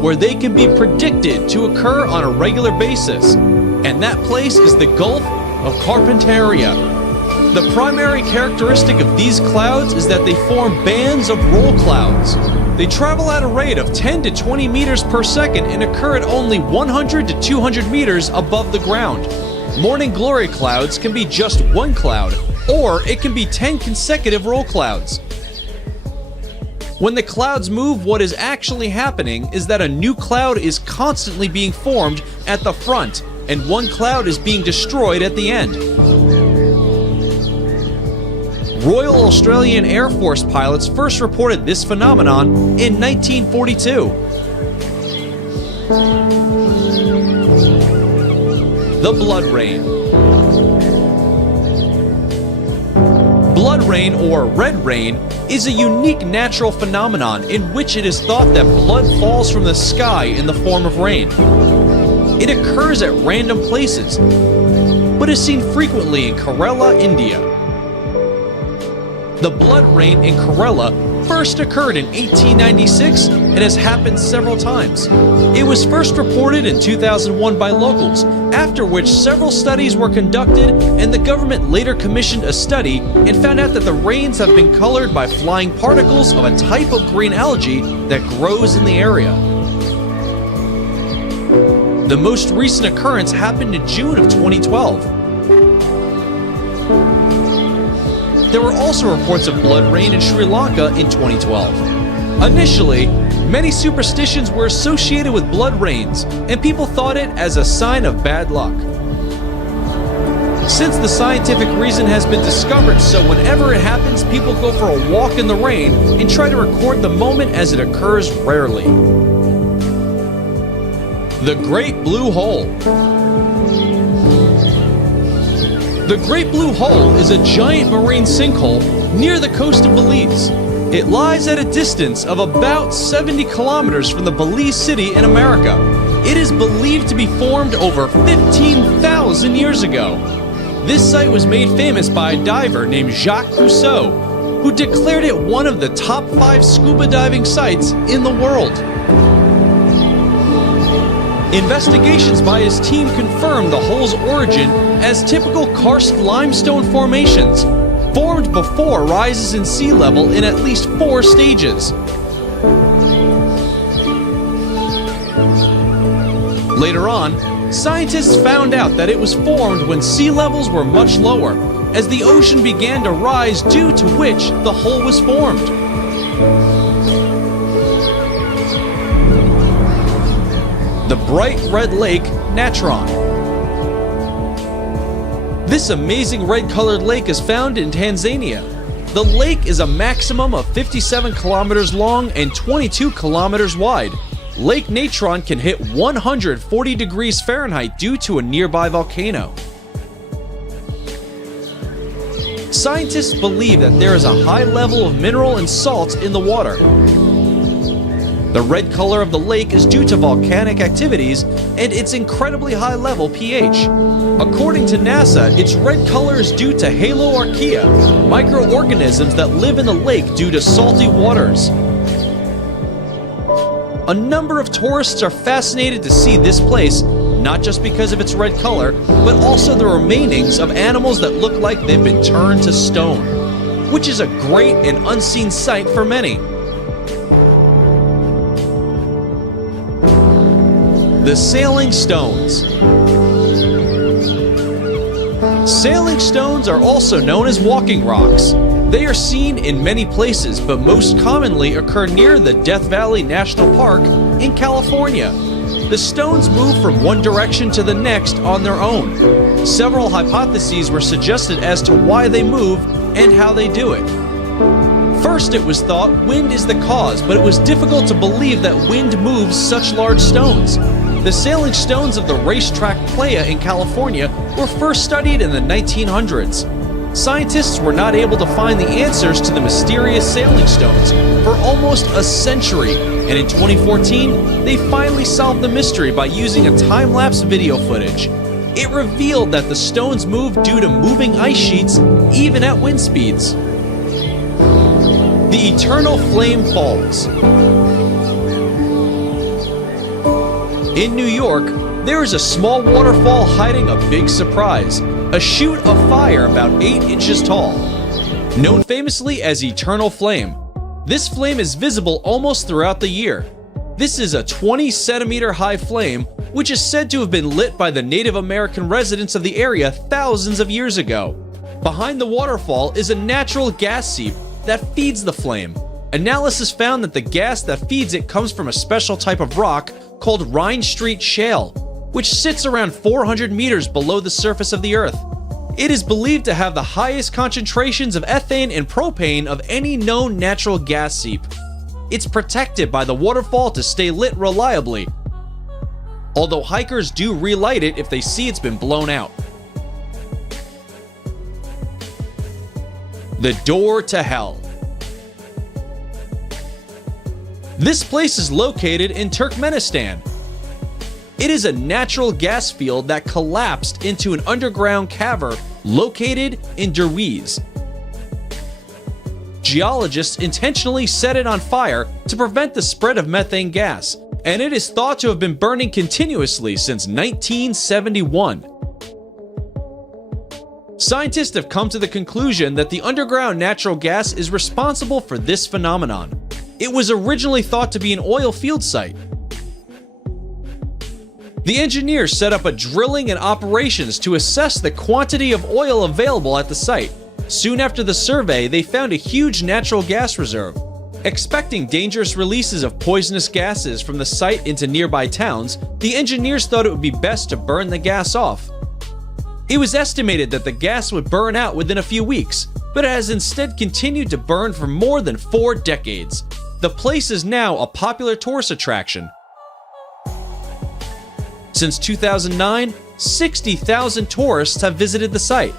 where they can be predicted to occur on a regular basis, and that place is the Gulf of Carpentaria. The primary characteristic of these clouds is that they form bands of roll clouds. They travel at a rate of 10 to 20 meters per second and occur at only 100 to 200 meters above the ground. Morning glory clouds can be just one cloud, or it can be 10 consecutive roll clouds. When the clouds move, what is actually happening is that a new cloud is constantly being formed at the front, and one cloud is being destroyed at the end. Royal Australian Air Force pilots first reported this phenomenon in 1942. The blood rain. Blood rain, or red rain, is a unique natural phenomenon in which it is thought that blood falls from the sky in the form of rain. It occurs at random places, but is seen frequently in Kerala, India. The blood rain in Kerala first occurred in 1896 and has happened several times. It was first reported in 2001 by locals, after which several studies were conducted, and the government later commissioned a study and found out that the rains have been colored by flying particles of a type of green algae that grows in the area. The most recent occurrence happened in June of 2012. There were also reports of blood rain in Sri Lanka in 2012. Initially, many superstitions were associated with blood rains, and people thought it as a sign of bad luck. Since the scientific reason has been discovered, so whenever it happens, people go for a walk in the rain and try to record the moment as it occurs rarely. The Great Blue Hole. The Great Blue Hole is a giant marine sinkhole near the coast of Belize. It lies at a distance of about 70 kilometers from the Belize city in America. It is believed to be formed over 15,000 years ago. This site was made famous by a diver named Jacques Cousteau, who declared it one of the top 5 scuba diving sites in the world. Investigations by his team confirmed the hole's origin as typical karst limestone formations, formed before rises in sea level in at least 4 stages. Later on, scientists found out that it was formed when sea levels were much lower, as the ocean began to rise, due to which the hole was formed. The bright red lake, Natron. This amazing red-colored lake is found in Tanzania. The lake is a maximum of 57 kilometers long and 22 kilometers wide. Lake Natron can hit 140 degrees Fahrenheit due to a nearby volcano. Scientists believe that there is a high level of mineral and salts in the water. The red color of the lake is due to volcanic activities and its incredibly high level pH. According to NASA, its red color is due to haloarchaea, microorganisms that live in the lake due to salty waters. A number of tourists are fascinated to see this place, not just because of its red color, but also the remainings of animals that look like they've been turned to stone, which is a great and unseen sight for many. The Sailing Stones. Sailing stones are also known as walking rocks. They are seen in many places, but most commonly occur near the Death Valley National Park in California. The stones move from one direction to the next on their own. Several hypotheses were suggested as to why they move and how they do it. First, it was thought wind is the cause, but it was difficult to believe that wind moves such large stones. The sailing stones of the racetrack Playa in California were first studied in the 1900s. Scientists were not able to find the answers to the mysterious sailing stones for almost a century, and in 2014, they finally solved the mystery by using a time-lapse video footage. It revealed that the stones move due to moving ice sheets, even at wind speeds. The Eternal Flame Falls. In New York, there is a small waterfall hiding a big surprise, a chute of fire about 8 inches tall. Known famously as eternal flame, this flame is visible almost throughout the year. This is a 20-centimeter high flame, which is said to have been lit by the Native American residents of the area thousands of years ago. Behind the waterfall is a natural gas seep that feeds the flame. Analysis found that the gas that feeds it comes from a special type of rock called Rhine Street Shale, which sits around 400 meters below the surface of the Earth. It is believed to have the highest concentrations of ethane and propane of any known natural gas seep. It's protected by the waterfall to stay lit reliably, although hikers do relight it if they see it's been blown out. The door to hell. This place is located in Turkmenistan. It is a natural gas field that collapsed into an underground cavern located in Derwiz. Geologists intentionally set it on fire to prevent the spread of methane gas, and it is thought to have been burning continuously since 1971. Scientists have come to the conclusion that the underground natural gas is responsible for this phenomenon. It was originally thought to be an oil field site. The engineers set up a drilling and operations to assess the quantity of oil available at the site. Soon after the survey, they found a huge natural gas reserve. Expecting dangerous releases of poisonous gases from the site into nearby towns, the engineers thought it would be best to burn the gas off. It was estimated that the gas would burn out within a few weeks, but it has instead continued to burn for more than 4 decades. The place is now a popular tourist attraction. Since 2009, 60,000 tourists have visited the site.